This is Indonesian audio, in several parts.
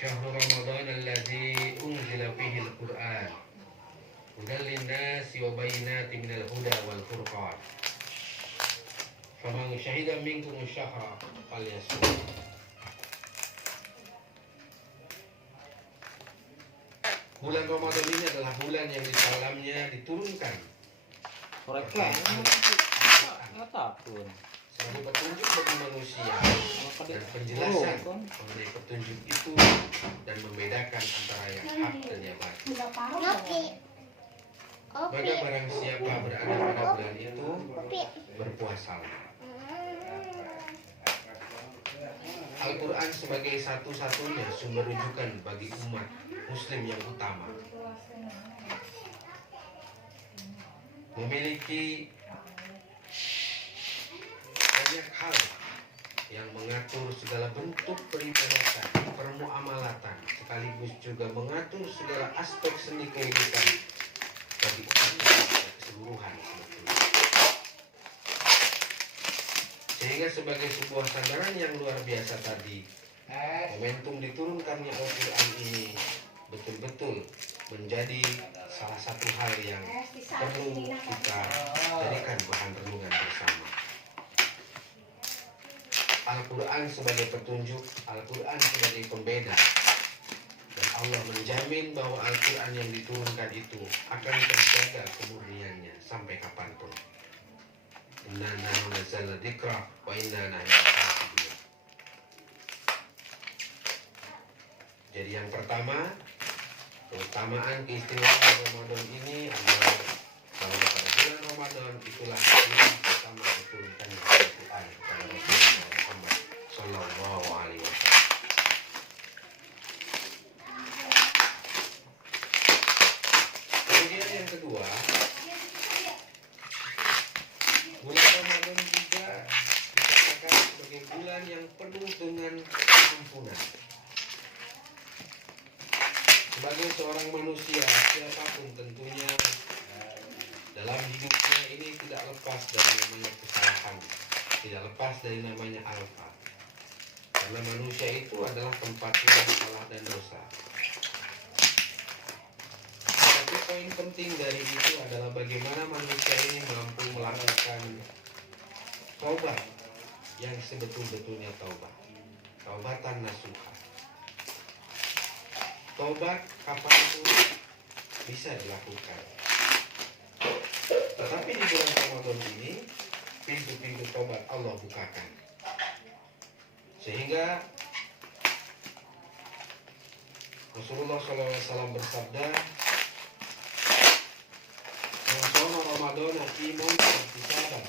Syahrul Ramadan alladzi unzila fihi al-Qur'an hudan lin-nasi wa bayyinatin minal huda wal furqan. Faman syahida minkum asy-syahra falyasum. Bulan Ramadan ini adalah bulan yang di dalamnya diturunkan Mereka pun sebagai petunjuk bagi manusia dan penjelasan mengenai petunjuk itu dan membedakan antara yang hak dan yang batil. Maka barang siapa berada pada bulan itu berpuasalah. Al-Quran sebagai satu-satunya sumber rujukan bagi umat Muslim yang utama memiliki banyak hal yang mengatur segala bentuk peribadatan, permuamalatan, sekaligus juga mengatur segala aspek seni kehidupan bagi umat keseluruhan sebetulnya. Sehingga sebagai sebuah sandaran yang luar biasa tadi, momentum diturunkannya Al-Quran ini betul-betul menjadi salah satu hal yang perlu kita jadikan bahan renungan bersama. Al-Quran sebagai petunjuk, Al-Quran sebagai pembeda, dan Allah menjamin bahwa Al-Quran yang diturunkan itu akan terjaga kemurniannya sampai kapanpun. Inna nahnu nazzalna dzikra wa inna lahu lahafidun. Jadi yang pertama, keutamaan keistimewaan Ramadan ini adalah bahwa pada bulan Ramadan itulah bulan pertama diturunkan Al-Quran kepada Rasulullah Muhammad Sallallahu Alaihi Wasallam. Kemudian yang kedua, bulan Ramadan juga dikatakan sebagai bulan yang penuh dengan ampunan. Sebagai seorang manusia, siapapun tentunya dalam hidupnya ini tidak lepas dari namanya kesalahan, tidak lepas dari namanya alfa. Karena manusia itu adalah tempatnya salah dan dosa. Tapi poin penting dari itu adalah bagaimana manusia ini mampu melakukan taubat yang sebetul-betulnya taubat, taubatan nasuha. Taubat kapanpun bisa dilakukan. Tetapi di bulan Ramadan ini pintu-pintu taubat Allah bukakan. Sehingga Rasulullah SAW bersabda, "Man shoma Ramadana iman ihtisaban,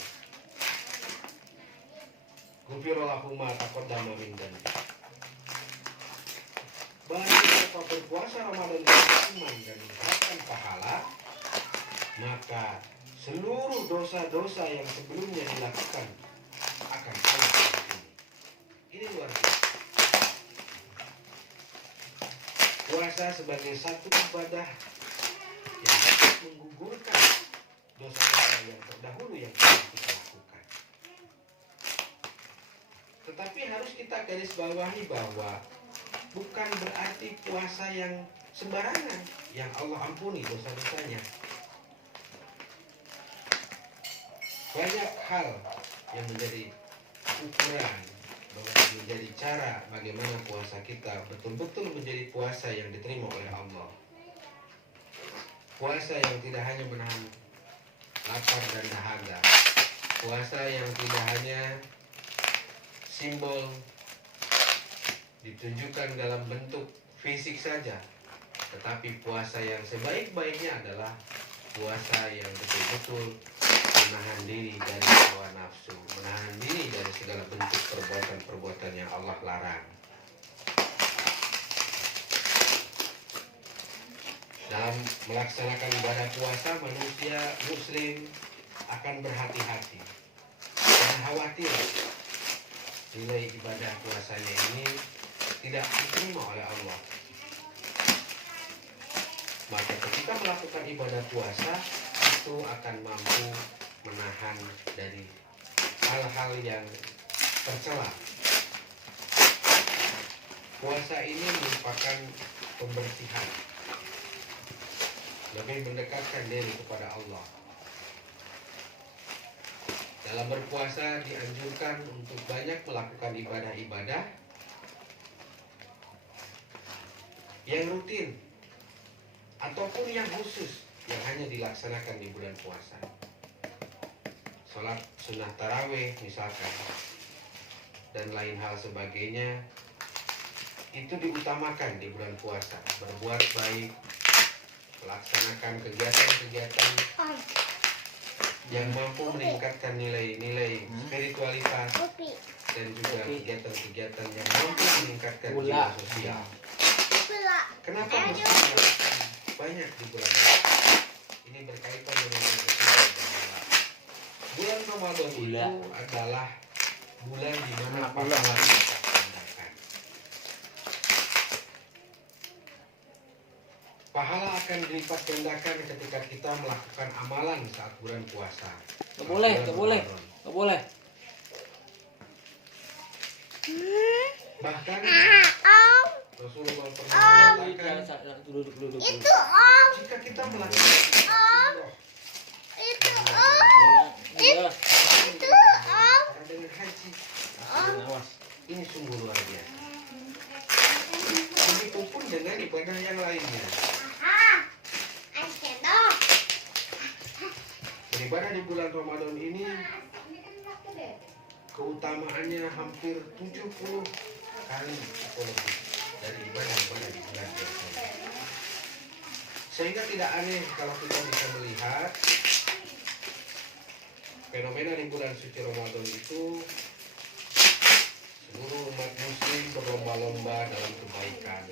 ghufira lahu ma taqaddama min dhanbi." Barang siapa berpuasa Ramadan dengan iman dan mengharapkan pahala, maka seluruh dosa-dosa yang sebelumnya dilakukan akan Allah ampuni. Ini luar biasa. Puasa sebagai satu ibadah yang dapat menggugurkan dosa-dosa yang terdahulu yang telah kita lakukan. Tetapi harus kita garis bawahi bahwa bukan berarti puasa yang sembarangan yang Allah ampuni dosa-dosanya. Banyak hal yang menjadi ukuran, menjadi cara bagaimana puasa kita betul-betul menjadi puasa yang diterima oleh Allah. Puasa yang tidak hanya menahan lapar dan dahaga. Puasa yang tidak hanya simbol ditunjukkan dalam bentuk fisik saja, tetapi puasa yang sebaik-baiknya adalah puasa yang betul-betul menahan diri dari hawa nafsu, menahan diri dari segala bentuk perbuatan-perbuatan yang Allah larang. Dalam melaksanakan ibadah puasa, manusia muslim akan berhati-hati dan khawatir nilai ibadah puasanya ini tidak diterima oleh Allah. Maka ketika melakukan ibadah puasa itu akan mampu menahan dari hal-hal yang tercela. Puasa ini merupakan pembersihan, lebih mendekatkan diri kepada Allah. Dalam berpuasa dianjurkan untuk banyak melakukan ibadah-ibadah yang rutin ataupun yang khusus yang hanya dilaksanakan di bulan puasa. Sholat sunnah tarawih misalkan, dan lain hal sebagainya, itu diutamakan di bulan puasa. Berbuat baik, melaksanakan kegiatan-kegiatan yang mampu meningkatkan nilai-nilai spiritualitas dan juga kegiatan-kegiatan yang mampu meningkatkan jiwa sosial. Kenapa mesti dilakukan banyak di bulan ini? Ini berkaitan dengan yang ketiga adalah bulan Ramadan itu adalah bulan di mana pahala dilipat gandakan. Pahala akan dilipat gandakan ketika kita melakukan amalan saat bulan puasa. Gak boleh. Bahkan Rasulullah pernah mengatakan, Duduk. jika kita melakukan karena dengan haji, ini sungguh luar biasa. Begitupun dengan ibadah yang lainnya. Beribadah di bulan Ramadan ini keutamaannya hampir 70 kali atau lebih dari ibadah-ibadah di bulan biasanya. Sehingga tidak aneh kalau kita bisa melihat fenomena di bulan suci Ramadan itu seluruh umat muslim berlomba-lomba dalam kebaikan,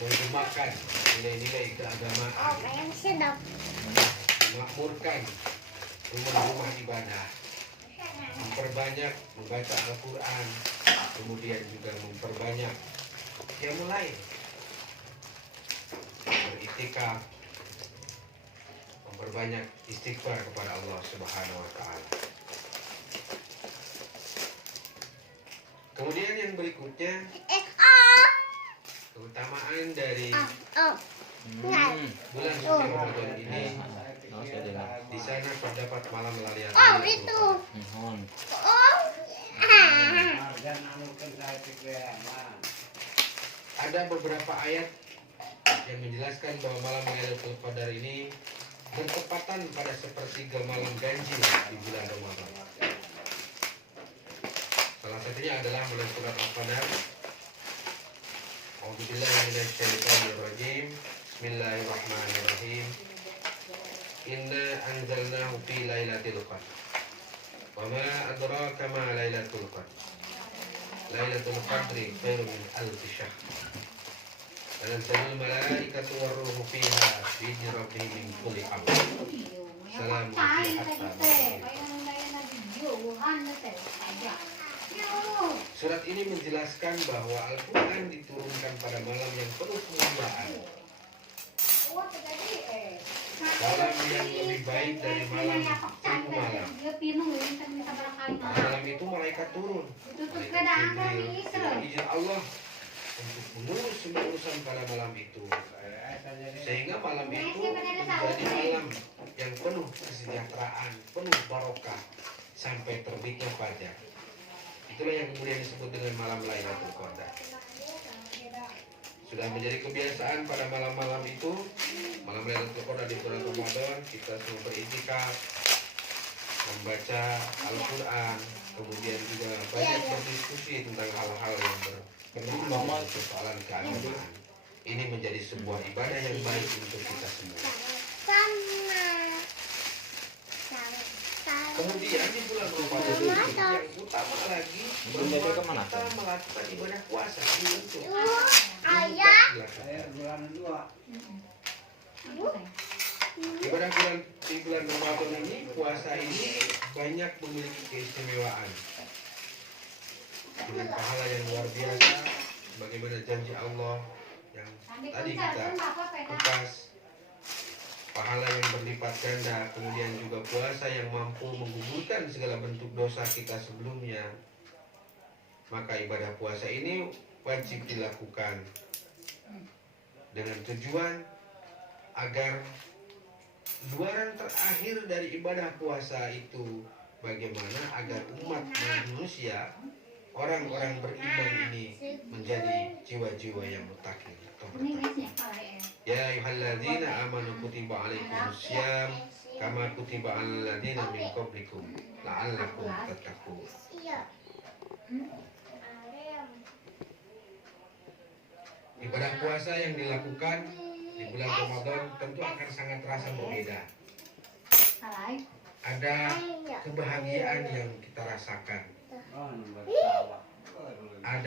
menggemakan nilai-nilai keagamaan, memakmurkan rumah-rumah ibadah, memperbanyak membaca Al-Quran, kemudian juga memperbanyak yang lain, beriktikaf, memperbanyak istighfar kepada Allah Subhanahu wa Ta'ala. Kemudian yang berikutnya, keutamaan dari bulan suci Ramadan ini, di sana terdapat malam Lailatul Qadar. Ada beberapa ayat yang menjelaskan bahwa malam Lailatul Qadar ini bertepatan pada sepertiga malam ganjil di bulan Ramadan. Salah satunya adalah dalam surat Al-Qadar. A'udzubillahi minasyaitonirrajim. Bismillahirrahmanirrahim. Inna anzalnahu fi lailatul qadar. Wa ma adraka ma lailatul qadar. Lailatul qadri khairun min alf syahr. Tanazzalul malaikatu warruhu fiha bi'izni rabbihim min kulli amr. Salamun hiya hatta matla'il. Surat ini menjelaskan bahwa Al-Quran diturunkan pada malam yang penuh kemuliaan, malam yang lebih baik dari malam seribu malam. Pada malam itu malaikat turun, malaikat Jibril, dengan izin Allah untuk mengurus semua urusan pada malam itu, sehingga malam itu menjadi malam yang penuh kesejahteraan, penuh barokah sampai terbitnya fajar. Itulah yang kemudian disebut dengan malam Lailatul Qadar. Sudah menjadi kebiasaan pada malam-malam itu, malam Lailatul Qadar di bulan Ramadan, kita semua beriktikaf, membaca Al-Quran, kemudian juga banyak berdiskusi tentang hal-hal yang berkenaan dengan persoalan keagamaan. Ini menjadi sebuah ibadah yang baik untuk kita semua. Kemudian di bulan Ramadan yang utama lagi, bahwa kita melakukan ibadah puasa. Ini untuk ibadah di bulan Ramadan ini, puasa ini banyak memiliki keistimewaan dengan pahala yang luar biasa, bagaimana janji Allah yang tadi kita kupas, pahala yang berlipat ganda, kemudian juga puasa yang mampu menggugurkan segala bentuk dosa kita sebelumnya. Maka ibadah puasa ini wajib dilakukan dengan tujuan agar luaran terakhir dari ibadah puasa itu bagaimana agar umat manusia, orang-orang beriman ini menjadi jiwa-jiwa yang mutakin atau bertakwa. Ya ayyuhalladzina amanu kutiba alaikumussyam kama kutiba alal ladzina min qablikum la'allakum tattaqun. Ibadah puasa yang dilakukan di bulan Ramadan tentu akan sangat terasa berbeda. Ada kebahagiaan yang kita rasakan. Ada